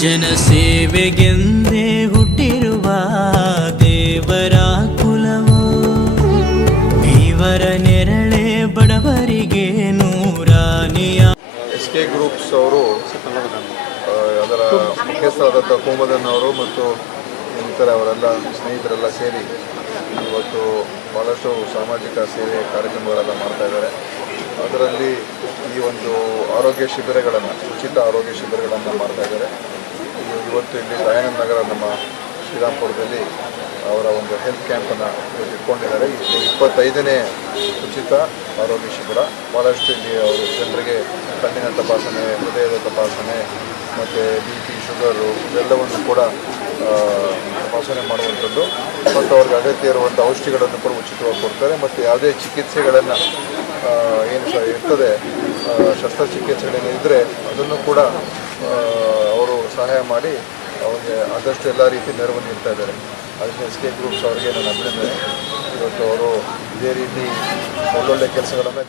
ಜನಸೇವೆಗೆಂದೇ ಹುಟ್ಟಿರುವ ದೇವರ ಕುಲವೋ, ಇವರ ನೆರಳೆ ಬಡವರಿಗೆ ನೂರಾನೆಯ. SK ಗ್ರೂಪ್ಸ್ ಅವರು ಅದರ ಮುಖ್ಯಸ್ಥರಾದಂಥ ಕೋಮದನ್ ಅವರು ಮತ್ತು ಇನ್ನಿತರ ಅವರೆಲ್ಲ ಸ್ನೇಹಿತರೆಲ್ಲ ಸೇರಿ ಇವತ್ತು ಭಾಳಷ್ಟು ಸಾಮಾಜಿಕ ಸೇವೆ ಕಾರ್ಯಕ್ರಮಗಳೆಲ್ಲ ಮಾಡ್ತಾಯಿದ್ದಾರೆ. ಅದರಲ್ಲಿ ಈ ಒಂದು ಆರೋಗ್ಯ ಶಿಬಿರಗಳನ್ನು, ಉಚಿತ ಆರೋಗ್ಯ ಶಿಬಿರಗಳನ್ನು ಮಾಡ್ತಾಯಿದ್ದಾರೆ. ಇವತ್ತು ಇಲ್ಲಿ ದಯಾನಂದ ನಗರ ನಮ್ಮ ಶ್ರೀರಾಮ್ಪುರದಲ್ಲಿ ಅವರ ಒಂದು ಹೆಲ್ತ್ ಕ್ಯಾಂಪನ್ನು ಇಟ್ಕೊಂಡಿದ್ದಾರೆ. 25ನೇ ಉಚಿತ ಆರೋಗ್ಯ ಶಿಬಿರ. ಭಾಳಷ್ಟು ಇಲ್ಲಿ ಅವರು ಜನರಿಗೆ ಕಣ್ಣಿನ ತಪಾಸಣೆ, ಹೃದಯದ ತಪಾಸಣೆ ಮತ್ತು BP, ಶುಗರು ಇವೆಲ್ಲವನ್ನು ಕೂಡ ತಪಾಸಣೆ ಮಾಡುವಂಥದ್ದು ಮತ್ತು ಅವ್ರಿಗೆ ಅಗತ್ಯ ಇರುವಂಥ ಔಷಧಿಗಳನ್ನು ಕೂಡ ಉಚಿತವಾಗಿ ಕೊಡ್ತಾರೆ. ಮತ್ತು ಯಾವುದೇ ಚಿಕಿತ್ಸೆಗಳನ್ನು ಏನು ಇರ್ತದೆ, ಶಸ್ತ್ರಚಿಕಿತ್ಸೆಗಳೇನು ಇದ್ದರೆ ಅದನ್ನು ಕೂಡ ಅವರು ಸಹಾಯ ಮಾಡಿ ಅವ್ರಿಗೆ ಆದಷ್ಟು ಎಲ್ಲ ರೀತಿ ನೆರವು ನೀಡ್ತಾ ಇದ್ದಾರೆ. ಅದಕ್ಕೆ SK ಗ್ರೂಪ್ಸ್ ಅವರಿಗೆ ನಾನು ಅಭಿನಂದನೆ. ಇವತ್ತು ಅವರು ಇದೇ ರೀತಿ ಒಳ್ಳೊಳ್ಳೆ ಕೆಲಸಗಳನ್ನು